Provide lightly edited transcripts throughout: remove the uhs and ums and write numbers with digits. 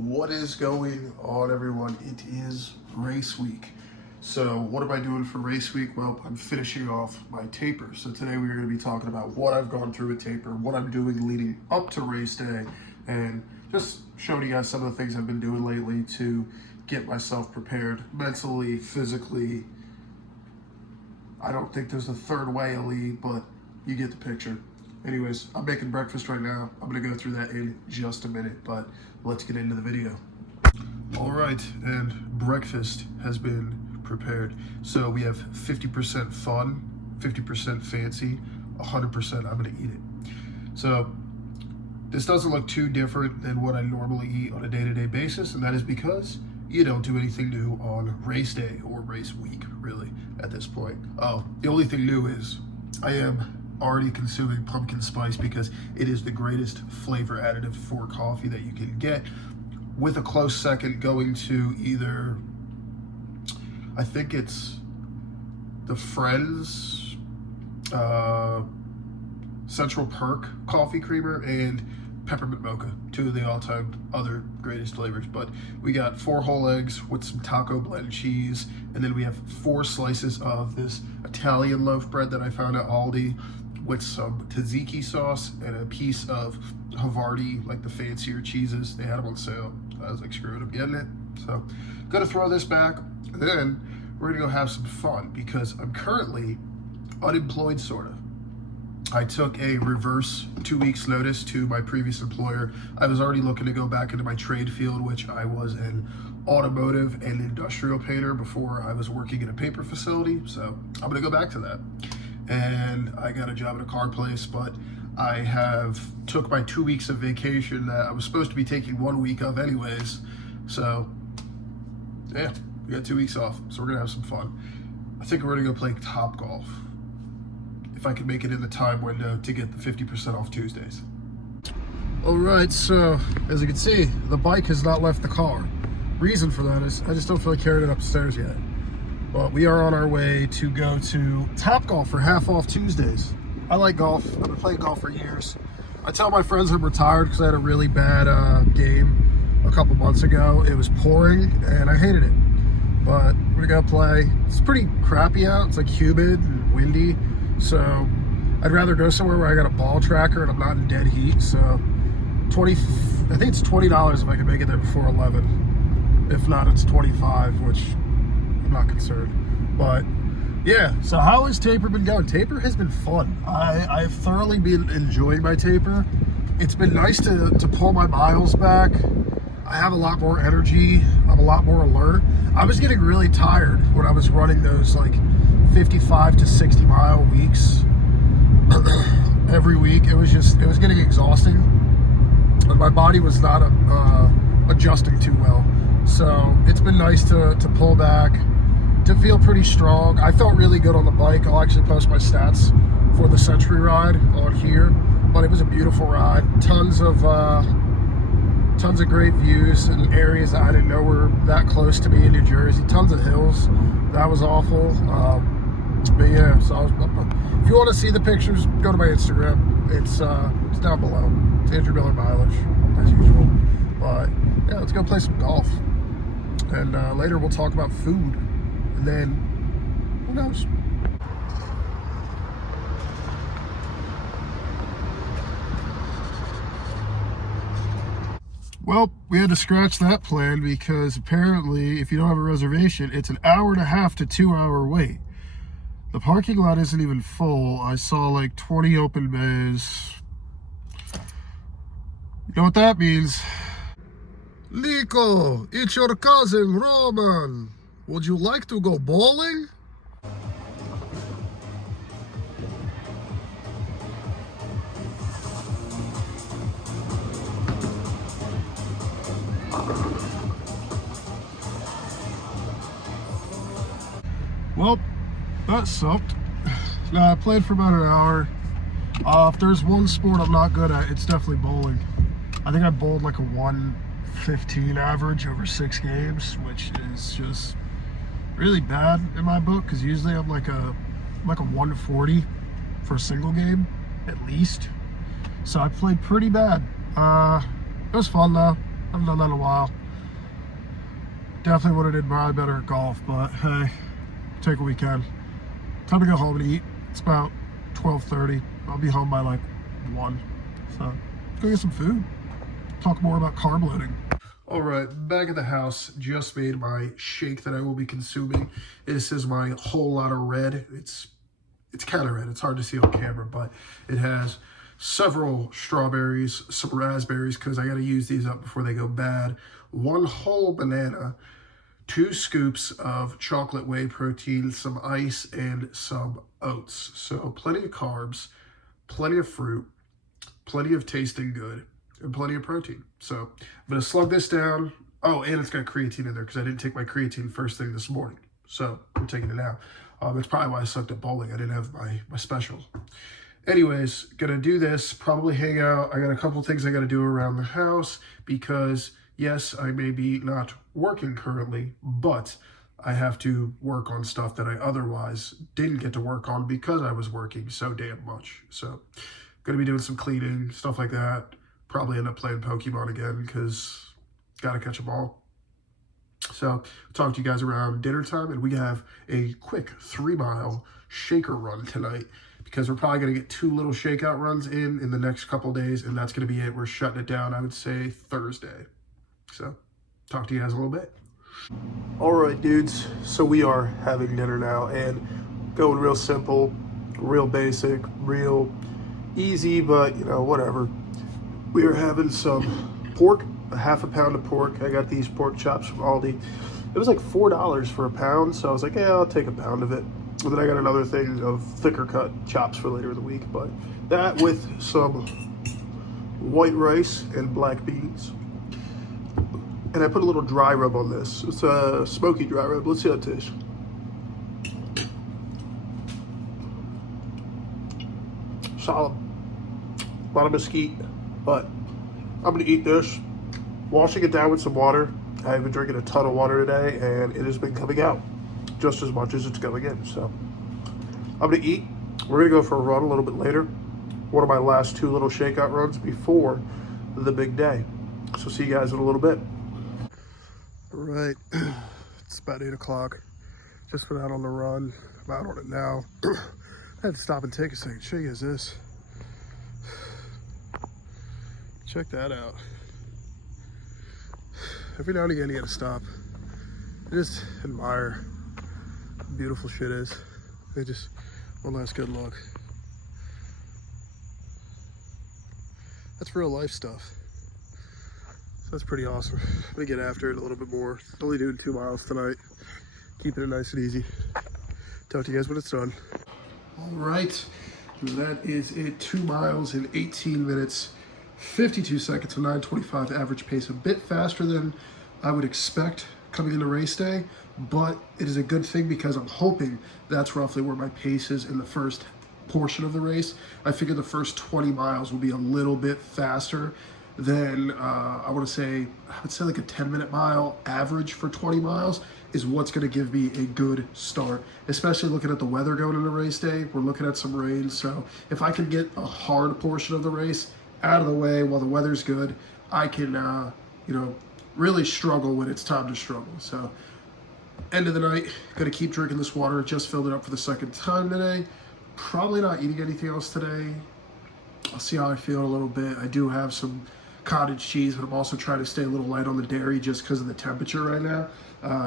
What is going on, everyone? It is race week. So what am I doing for race week? Well, I'm finishing off my taper. So today we're going to be talking about what I've gone through with taper, what I'm doing leading up to race day, and just showing you guys some of the things I've been doing lately to get myself prepared mentally, physically. I don't think there's a third way, Ali, but you get the picture. Anyways, I'm making breakfast right now. I'm gonna go through that in just a minute, but let's get into the video. All right, and breakfast has been prepared. So we have 50% fun, 50% fancy, 100% I'm gonna eat it. So this doesn't look too different than what I normally eat on a day-to-day basis, and that is because you don't do anything new on race day or race week, really, at this point. Oh, the only thing new is I am already consuming pumpkin spice because it is the greatest flavor additive for coffee that you can get, with a close second going to either, I think it's the Friends Central Perk coffee creamer and peppermint mocha, two of the all-time other greatest flavors. But we got 4 whole eggs with some taco blend cheese, and then we have 4 slices of this Italian loaf bread that I found at Aldi with some tzatziki sauce and a piece of Havarti, like the fancier cheeses. They had them on sale. I was like, screw it, I'm getting it. So gonna throw this back, and then we're gonna go have some fun because I'm currently unemployed, sort of. I took a reverse 2 weeks notice to my previous employer. I was already looking to go back into my trade field, which I was an automotive and industrial painter before I was working in a paper facility. So I'm gonna go back to that. And I got a job at a car place, but I have took my 2 weeks of vacation that I was supposed to be taking 1 week of anyways. So yeah, we got 2 weeks off. So we're gonna have some fun. I think we're gonna go play Top Golf, if I can make it in the time window to get the 50% off Tuesdays. All right, so as you can see, the bike has not left the car. Reason for that is I just don't feel like carrying it upstairs yet. But we are on our way to go to Top Golf for half off Tuesdays. I like golf. I've been playing golf for years. I tell my friends I'm retired because I had a really bad game a couple months ago. It was pouring and I hated it. But we're gonna play. It's pretty crappy out. It's like humid and windy. So I'd rather go somewhere where I got a ball tracker and I'm not in dead heat. So I think it's $20 if I can make it there before 11. If not, it's 25, which I'm not concerned. But yeah, so how has taper been going? Taper has been fun. I've thoroughly been enjoying my taper. It's been nice to pull my miles back. I have a lot more energy. I'm a lot more alert. I was getting really tired when I was running those like 55 to 60 mile weeks every week. It was getting exhausting, and my body was not adjusting too well. So it's been nice to pull back, to feel pretty strong. I felt really good on the bike. I'll actually post my stats for the Century ride on here, but it was a beautiful ride. Tons of great views in areas that I didn't know were that close to me in New Jersey. Tons of hills. That was awful. But yeah, so if you want to see the pictures, go to my Instagram. It's down below. It's Andrew Miller mileage, as usual. But yeah, let's go play some golf. And later we'll talk about food. And then, who knows? Well, we had to scratch that plan because apparently if you don't have a reservation, it's an 1.5 to 2 hour wait. The parking lot isn't even full. I saw like 20 open bays. You know what that means? Nico, it's your cousin Roman. Would you like to go bowling? Well, that sucked. I played for about an hour. If there's one sport I'm not good at, it's definitely bowling. I think I bowled like a 115 average over 6 games, which is just really bad in my book because usually I'm like a 140 for a single game at least. So I played pretty bad. It was fun though. haven't done that in a while. Definitely would have did probably better at golf, but hey, take what we can. Time to go home and eat. It's about 12:30. I'll be home by like 1. So let's go get some food. Talk more about carb loading. All right, back at the house, just made my shake that I will be consuming. This is my whole lot of red. It's kind of red. It's hard to see on camera, but it has several strawberries, some raspberries, because I got to use these up before they go bad, 1 whole banana, 2 scoops of chocolate whey protein, some ice, and some oats. So plenty of carbs, plenty of fruit, plenty of tasting good, and plenty of protein. So I'm going to slug this down. Oh, and it's got creatine in there because I didn't take my creatine first thing this morning. So I'm taking it now. That's probably why I sucked at bowling. I didn't have my special. Anyways, gonna do this, probably hang out. I got a couple things I gotta do around the house because yes, I may be not working currently, but I have to work on stuff that I otherwise didn't get to work on because I was working so damn much. So gonna be doing some cleaning, stuff like that. Probably end up playing Pokemon again because gotta catch them all. So I'll talk to you guys around dinner time, and we have a quick 3-mile shaker run tonight because we're probably going to get 2 little shakeout runs in the next couple days, and that's going to be it. We're shutting it down, I would say, Thursday. So talk to you guys a little bit. All right, dudes. So we are having dinner now, and going real simple, real basic, real easy, but, you know, whatever. We are having some pork, a half a pound of pork. I got these pork chops from Aldi. It was like $4 for a pound, so I was like, yeah, I'll take a pound of it. And then I got another thing of thicker cut chops for later in the week, but that with some white rice and black beans. And I put a little dry rub on this. It's a smoky dry rub. Let's see how it tastes. Solid. A lot of mesquite, but I'm gonna eat this. Washing it down with some water. I've been drinking a ton of water today, and it has been coming out just as much as it's going in. So I'm gonna eat. We're gonna go for a run a little bit later. One of my last 2 little shakeout runs before the big day. So see you guys in a little bit. All right, it's about 8 o'clock. Just went out on the run. I'm out on it now. I had to stop and take a second. Show you guys this. Check that out. Every now and again you gotta stop. Just admire how beautiful shit is. They just, one last good look. That's real life stuff. So that's pretty awesome. I'm gonna get after it a little bit more. Only doing 2 miles tonight. Keeping it nice and easy. Talk to you guys when it's done. All right, that is it. 2 miles in 18 minutes. 52 seconds, a 9:25 average pace, a bit faster than I would expect coming into race day, but it is a good thing because I'm hoping that's roughly where my pace is in the first portion of the race. I figure the first 20 miles will be a little bit faster than I would say like a 10-minute mile average for 20 miles is what's going to give me a good start, especially looking at the weather going into race day. We're looking at some rain, so if I can get a hard portion of the race out of the way while the weather's good, I can, really struggle when it's time to struggle. So, end of the night, gonna keep drinking this water. Just filled it up for the 2nd time today. Probably not eating anything else today. I'll see how I feel in a little bit. I do have some cottage cheese, but I'm also trying to stay a little light on the dairy just because of the temperature right now.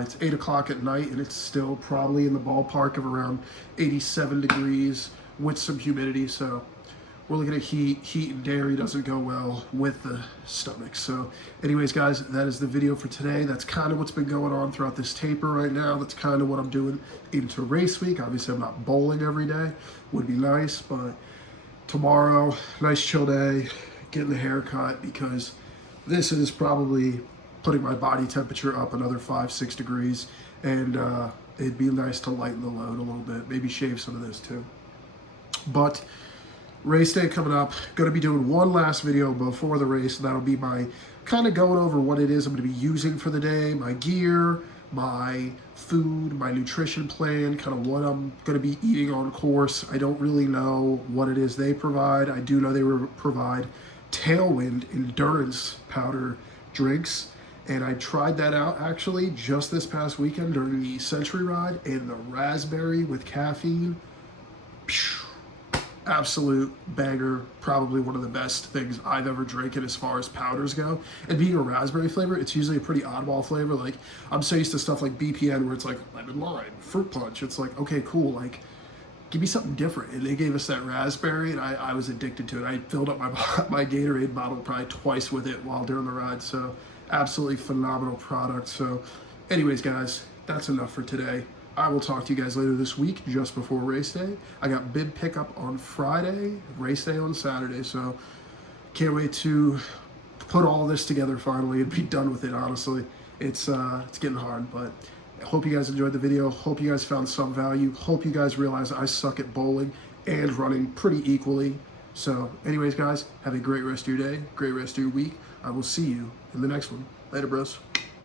It's 8 o'clock at night, and it's still probably in the ballpark of around 87 degrees with some humidity, so we're looking at heat. Heat and dairy doesn't go well with the stomach. So anyways, guys, that is the video for today. That's kind of what's been going on throughout this taper right now. That's kind of what I'm doing into race week. Obviously, I'm not bowling every day. Would be nice, but tomorrow, nice chill day, getting the haircut because this is probably putting my body temperature up another 5-6 degrees, and it'd be nice to lighten the load a little bit, maybe shave some of this too. But race day coming up, going to be doing one last video before the race, and that'll be my kind of going over what it is I'm going to be using for the day, my gear, my food, my nutrition plan, kind of what I'm going to be eating on course. I don't really know what it is they provide. I do know they provide Tailwind endurance powder drinks. And I tried that out actually just this past weekend during the Century Ride, and the raspberry with caffeine, absolute banger. Probably one of the best things I've ever drinking as far as powders go. And being a raspberry flavor, it's usually a pretty oddball flavor. Like, I'm so used to stuff like BPN where it's like lemon lime, fruit punch. It's like, okay, cool, like, give me something different. And they gave us that raspberry, and I was addicted to it. I filled up my Gatorade bottle probably twice with it while during the ride. So absolutely phenomenal product. So anyways, guys, that's enough for today. I will talk to you guys later this week, just before race day. I got bib pickup on Friday, race day on Saturday. So can't wait to put all this together finally and be done with it. Honestly, it's getting hard, but I hope you guys enjoyed the video. Hope you guys found some value. Hope you guys realize I suck at bowling and running pretty equally. So anyways, guys, have a great rest of your day, great rest of your week. I will see you in the next one. Later, bros.